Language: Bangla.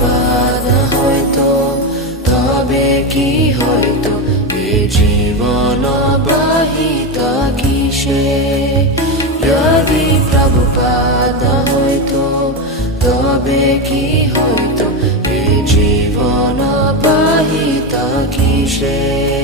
প্রভুপাদ হয়তো তবে কি হয়তো এ জীবন বাহিত কিসে যদি প্রভুপাদ হয়তো তবে কি হয়তো এ জীবন বাহিত কিসে